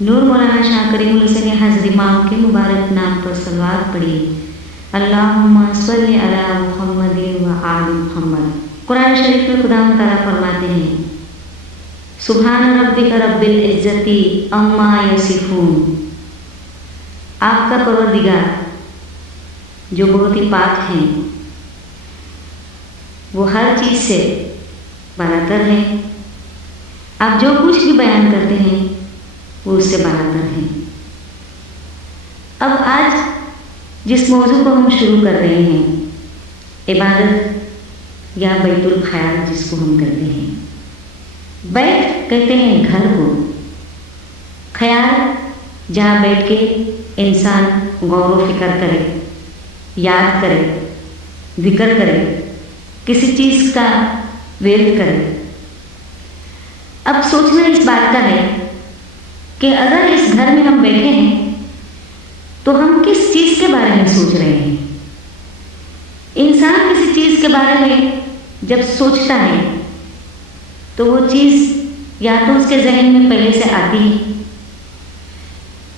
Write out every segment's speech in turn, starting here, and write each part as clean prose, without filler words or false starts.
नूर मौलाना शाह करीमुल हुसैन हाज़री इमाम के मुबारक नाम पर सलवात पढ़ी। अल्लाहुम्मा सल्लि अला मुहम्मदिन व आलि मुहम्मद। कुरान शरीफ में खुदा ताला फरमाते हैं, सुभान रब्बिका रब्बिल इज्जति अम्मा यसिफून। आपका परवरदिगार जो बहुत ही पाक हैं, वो हर चीज़ से बरातर है। आप जो कुछ भी बयान करते हैं वो उससे बराबर है। अब आज जिस मौजू को हम शुरू कर रहे हैं, इबादत या बैतुल ख्याल जिसको हम कहते हैं। बैत कहते हैं घर को, ख्याल जहाँ बैठ के इंसान गौर फिक्र करे, याद करे, जिक्र करे, किसी चीज़ का वेद करे। अब सोचना इस बात का है कि अगर इस घर में हम बैठे हैं तो हम किस चीज़ के बारे में सोच रहे हैं। इंसान किसी चीज़ के बारे में जब सोचता है तो वो चीज़ या तो उसके जहन में पहले से आती है।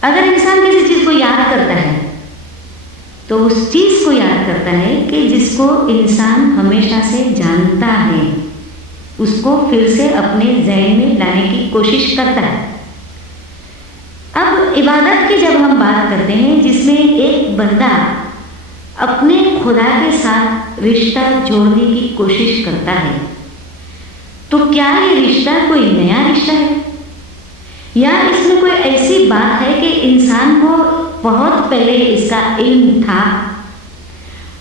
अगर इंसान किसी चीज़ को याद करता है तो उस चीज़ को याद करता है कि जिसको इंसान हमेशा से जानता है, उसको फिर से अपने जहन में लाने की कोशिश करता है। अब इबादत की जब हम बात करते हैं जिसमें एक बंदा अपने खुदा के साथ रिश्ता जोड़ने की कोशिश करता है, तो क्या ये रिश्ता कोई नया रिश्ता है या इसमें कोई ऐसी बात है कि इंसान को बहुत पहले इसका इल्म था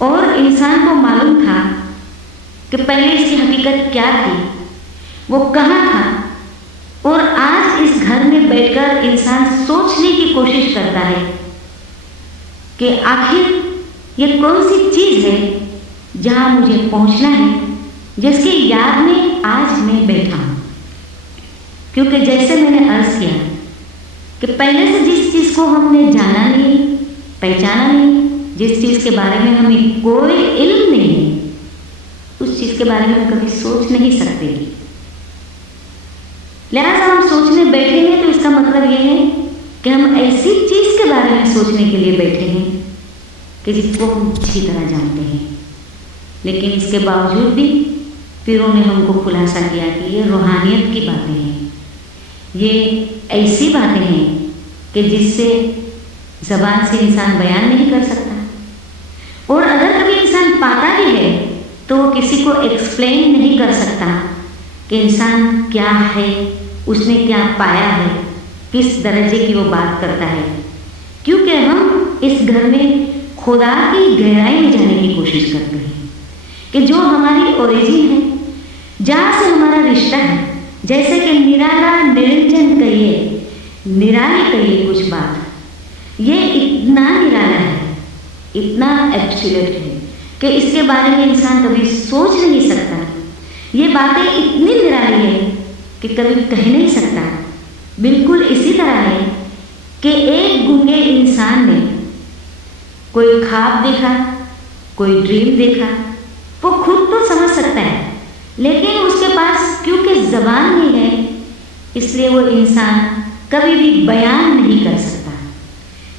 और इंसान को मालूम था कि पहले इसकी हकीकत क्या थी, वो कहाँ था, और आज इस घर में बैठकर इंसान सोचने की कोशिश करता है कि आखिर ये कौन सी चीज़ है जहाँ मुझे पहुँचना है, जिसकी याद में आज मैं बैठा हूँ। क्योंकि जैसे मैंने अर्ज़ किया कि पहले से जिस चीज़ को हमने जाना नहीं, पहचाना नहीं, जिस चीज़ के बारे में हमें कोई इल्म नहीं है, उस चीज़ के बारे में हम कभी सोच नहीं सकते। लिहाजा हम सोचने बैठे हैं तो इसका मतलब ये है कि हम ऐसी चीज़ के बारे में सोचने के लिए बैठे हैं कि जिसको हम अच्छी तरह जानते हैं। लेकिन इसके बावजूद भी पीरों ने हमको खुलासा किया कि ये रूहानियत की बातें हैं, ये ऐसी बातें हैं कि जिससे ज़बान से इंसान बयान नहीं कर सकता। और अगर कभी इंसान पाता भी है तो वो किसी को एक्सप्लेन नहीं कर सकता कि इंसान क्या है, उसने क्या पाया है, किस दर्जे की वो बात करता है। क्योंकि हम इस घर में खुदा की गहराई में जाने की कोशिश करते हैं कि जो हमारी ओरिजिन है, जहाँ से हमारा रिश्ता है। जैसे कि निराला निरंजन कहिए, निराली कहिए कुछ बात, ये इतना निराला है, इतना एब्सोल्यूट है कि इसके बारे में इंसान कभी सोच नहीं सकता। ये बातें इतनी निराली है कि कभी कह नहीं सकता। बिल्कुल इसी तरह है कि एक गूंगे इंसान ने कोई ख्वाब देखा, कोई ड्रीम देखा, वो खुद तो समझ सकता है, लेकिन उसके पास क्योंकि ज़बान नहीं है, इसलिए वो इंसान कभी भी बयान नहीं कर सकता।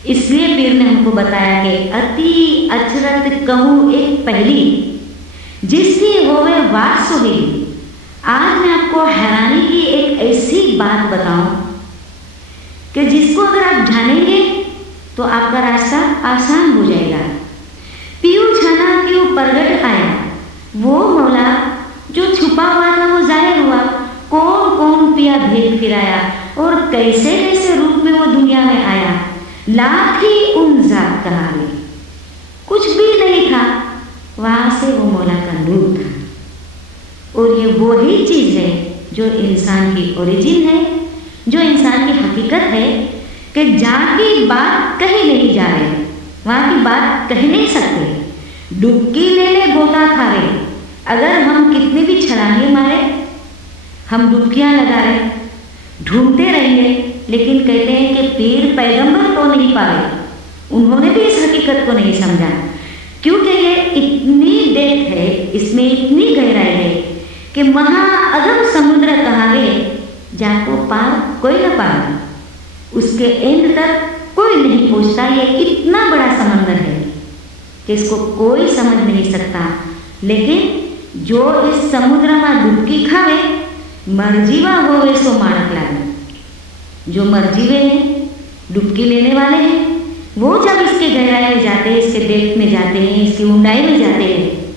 इसलिए पीर ने हमको बताया कि अति अचरत कहूँ एक पहली, जिसकी होवे वात सोहेली। आज मैं आपको हैरानी की एक ऐसी बात बताऊं कि जिसको अगर आप जानेंगे तो आपका रास्ता आसान हो जाएगा। पीयू छाना क्यों प्रगट आया, वो मौला जो छुपा हुआ था वो जाहिर हुआ। कौन कौन पिया भेद फिराया और कैसे कैसे रूप में वो दुनिया में आया। लाख ही उन जात कहानी, कुछ भी नहीं था, वहाँ से वो मौला का नूर था। और ये वही चीज़ है जो इंसान की ओरिजिन है, जो इंसान की हकीकत है कि जहाँ की बात कही नहीं जा रही, वहाँ की बात कह नहीं सकते। डुबकी ले ले गोता खारे, अगर हम कितनी भी छलांगे मारे, हम डुबकियाँ लगा रहे, ढूंढते रहेंगे, लेकिन कहते हैं कि पीर पैगंबर तो नहीं पाए, उन्होंने भी इस हकीकत को नहीं समझा। क्योंकि ये इतनी डेप्थ है, इसमें इतनी गहराई है कि महाअगम समुद्र कहावे जाको पार कोई न पार, उसके एंड तक कोई नहीं पहुँचता। ये इतना बड़ा समंदर है कि इसको कोई समझ नहीं सकता। लेकिन जो इस समुद्र में डुबकी खावे, मरजीवा होवे सो माणक लागे। जो मरजीवे हैं, डुबकी लेने वाले हैं, वो जब इसके गहराई में जाते हैं, इसके डेप्थ में जाते हैं, इसकी ऊंचाई में जाते हैं,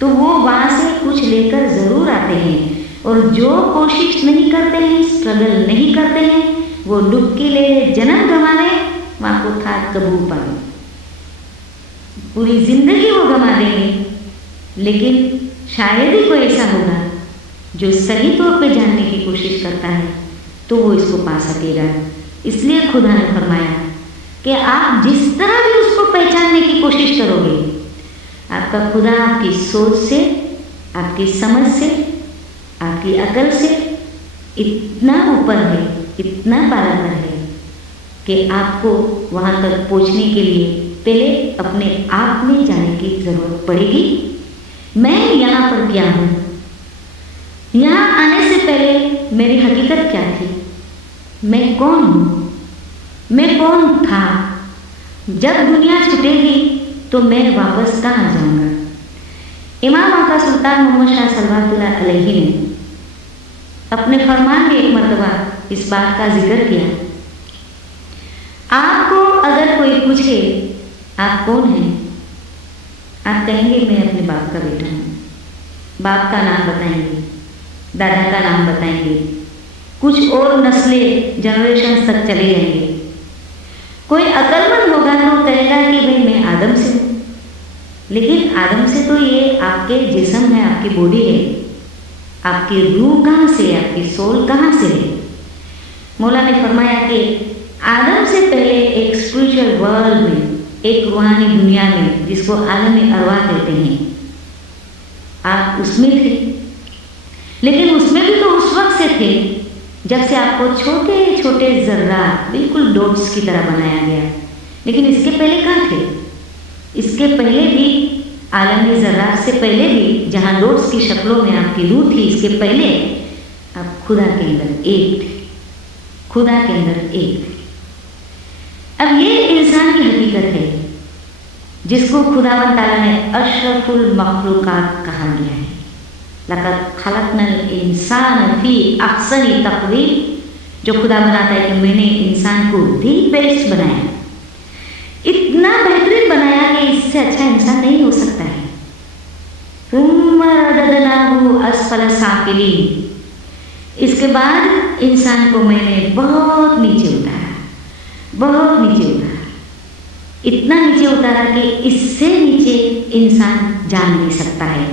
तो वो वहाँ से कुछ लेकर ज़रूर आते हैं। और जो कोशिश नहीं करते हैं, स्ट्रगल नहीं करते हैं, वो डुबकी ले जन्म गंवाने, वहाँ को था कबू पाए, पूरी जिंदगी वो गंवा देंगे। लेकिन शायद ही कोई ऐसा होगा जो सही तौर पे जानने की कोशिश करता है तो वो इसको पा सकेगा। इसलिए खुदा ने फरमाया कि आप जिस तरह भी उसको पहचानने की कोशिश करोगे, आपका खुदा आपकी सोच से, आपकी समझ से, आपकी अकल से इतना ऊपर है, इतना बराबर है कि आपको वहाँ तक पहुँचने के लिए पहले अपने आप में जाने की ज़रूरत पड़ेगी। मैं यहाँ पर क्या हूँ, यहाँ आने से पहले मेरी हकीकत क्या थी, मैं कौन हूँ, मैं कौन था, जब दुनिया छूटेगी तो मैं वापस कहाँ जाऊँगा। इमाम आका सुल्तान मोहम्मद शाह सल्लल्लाहु अलैहि ने अपने फरमान में एक मरतबा इस बात का जिक्र किया। आपको अगर कोई पूछे आप कौन हैं, आप कहेंगे मैं अपने बाप का बेटा हूँ। बाप का नाम बताएंगे, दादा का नाम बताएंगे, कुछ और नस्लें जनरेशन तक चले जाएंगे। कोई अक्लमंद होगा तो कहेगा कि भाई मैं आदम से हूँ, लेकिन आदम से तो ये आपके जिस्म है, आपकी बॉडी है, आपकी रूह कहाँ से है, आपकी सोल कहाँ से है। मौला ने फरमाया कि आदम से पहले एक स्पिरिचुअल वर्ल्ड में, एक रूहानी दुनिया में, जिसको आलम अरवाह कहते हैं, आप उसमें थे। लेकिन उसमें भी तो उस वक्त से थे जब से आपको छोटे छोटे जर्रात बिल्कुल डॉट्स की तरह बनाया गया। लेकिन इसके पहले कहाँ थे? इसके पहले भी आलमी ज़र्रात से पहले भी जहाँ डॉट्स की शक्लों में आपकी रूह थी, इसके पहले आप खुदा के अंदर एक थे, खुदा के अंदर एक थे। अब ये इंसान की हकीकत है जिसको खुदावंद ताला ने अशरफुल मखलूकात कहा गया है। लक़द खलक़नल इंसान फी अहसनी तक़वीम, जो खुदा बनाता है कि मैंने इंसान को दी बेस्ट बनाया, इतना बेहतरीन बनाया कि इससे अच्छा इंसान नहीं हो सकता है। अस्फल साफिलीन, इसके बाद इंसान को मैंने बहुत नीचे उतारा, बहुत नीचे उतारा, इतना नीचे उतारा कि इससे नीचे इंसान जा नहीं सकता है।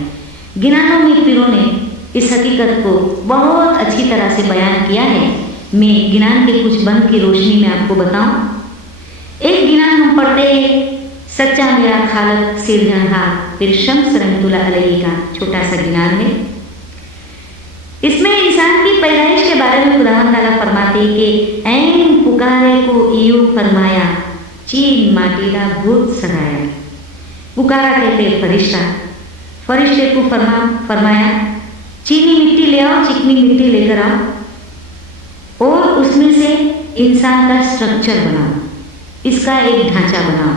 गिनानों में पीरों ने इस हकीकत को बहुत अच्छी तरह से बयान किया है। मैं गिनान के कुछ बंद की रोशनी में आपको बताऊं। एक गिनान हम पढ़ते हैं, सच्चा मेरा खालक सिरजनहार फिर शम्स रहमतुल्लाह अलैहि का छोटा सा गिनान है। इसमें इंसान की पैदाइश के बारे में खुदावंद ताला फरमाते हैं कि ऐन पुकारे को इयू फरमाया, चीन माटीला भूत सराया। पुकारा कहते फरिश्ता, फरिश्ते को फरमाया चीनी मिट्टी ले आओ, चिकनी मिट्टी लेकर आओ और उसमें से इंसान का स्ट्रक्चर बनाओ, इसका एक ढांचा बनाओ।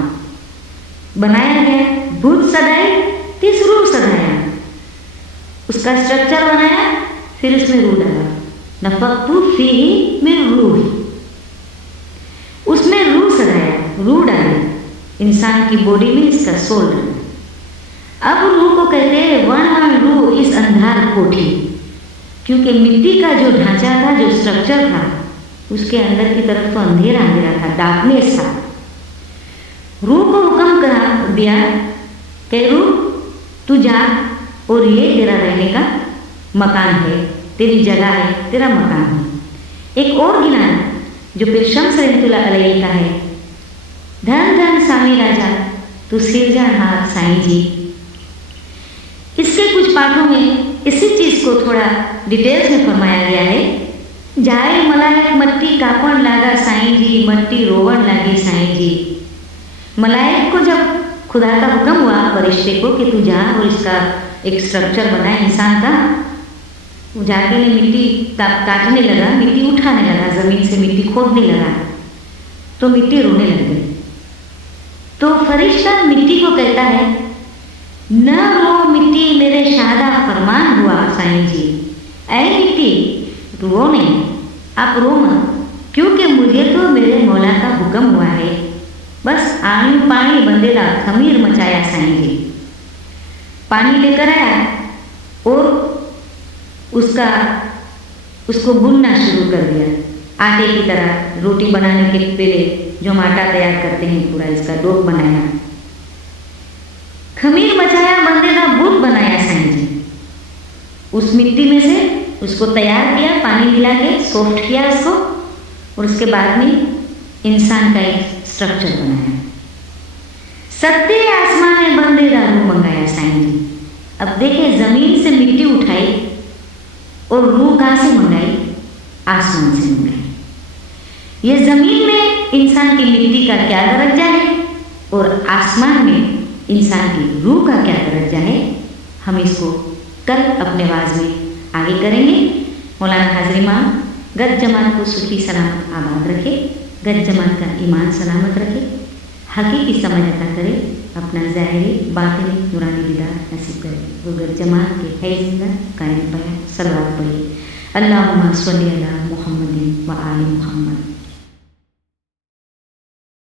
बनाया गया, भूत सदाए, तीस रूह सदाया, उसका स्ट्रक्चर बनाया, फिर उसमें रूह डाला। नफख्तु फीही मिन रूह, उसमें रूह सदाया, रूह डाली, इंसान की बॉडी में इसका सोल डाला। अब रूह को कहते हैं वन रूह इस अंधार कोठी, क्योंकि मिट्टी का जो ढांचा था, जो स्ट्रक्चर था, उसके अंदर की तरफ तो अंधेरा अंधेरा था, डार्कनेस था। रूह को हुक्म करा दिया कि रूह तू जा और ये तेरा रहने का मकान है, तेरी जगह है, तेरा मकान है। एक और गिनान जो फिर शम्स रहमतुल्लाह अलैहि का है, धन धन सामी राजा तू सिरजनहार साईं जी। इसके कुछ पाठों में इसी चीज को थोड़ा डिटेल्स में फरमाया गया है। जाए मलायक मट्टी कापण लागा साईं जी, मट्टी रोवण लागी साईं जी। मलायक को जब खुदा का हुक्म हुआ फरिश्ते को कि तू जा और इसका एक स्ट्रक्चर बना इंसान का, वो जाके ने मिट्टी काटने लगा, मिट्टी उठाने लगा, जमीन से मिट्टी खोदने लगा, तो मिट्टी रोने लग गई। तो फरिश्ता मिट्टी को कहता है न रो मिट्टी, मेरे शादा फरमान हुआ साईं जी। ऐ मिट्टी रो नहीं, आप रो मत, क्योंकि मुझे तो मेरे मौला का हुक्म हुआ है। बस आनी पानी बंदेला खमीर मचाया साईं जी, पानी लेकर आया और उसको भूनना शुरू कर दिया, आटे की तरह। रोटी बनाने के पहले जो हम आटा तैयार करते हैं, पूरा इसका डो बनाया, खमीर मचाया, बंदेला बुत बनाया साईं जी। उस मिट्टी में से उसको तैयार किया, पानी मिला के सॉफ्ट किया उसको, और उसके बाद में इंसान का एक स्ट्रक्चर बनाया। सत्य आसमान में बंदेला रूह मंगाया साईं जी। अब देखें, जमीन से मिट्टी उठाई और रूह कहाँ से मंगाई? आसमान से मंगाई। ये जमीन में इंसान की मिट्टी का क्या दर्जा है और आसमान में इंसान की रूह का क्या दर्जा है, हम इसको कल अपने वाज में आगे करेंगे। मौलाना हाजरी मां गद जमात को सुखी सलामत आबाद रखे, गद जमात का ईमान सलामत रखे, हकीकी समझ अता करे, अपना ज़ाहिरी बातिनी नूरानी दीदार नसीब करे। वो गद जमात के है जिंदा कायम पाया। सल्लल्लाहु अलैहि अल्लाहुम्मा सल्ली अला मुहम्मदिन व आलि मुहम्मद।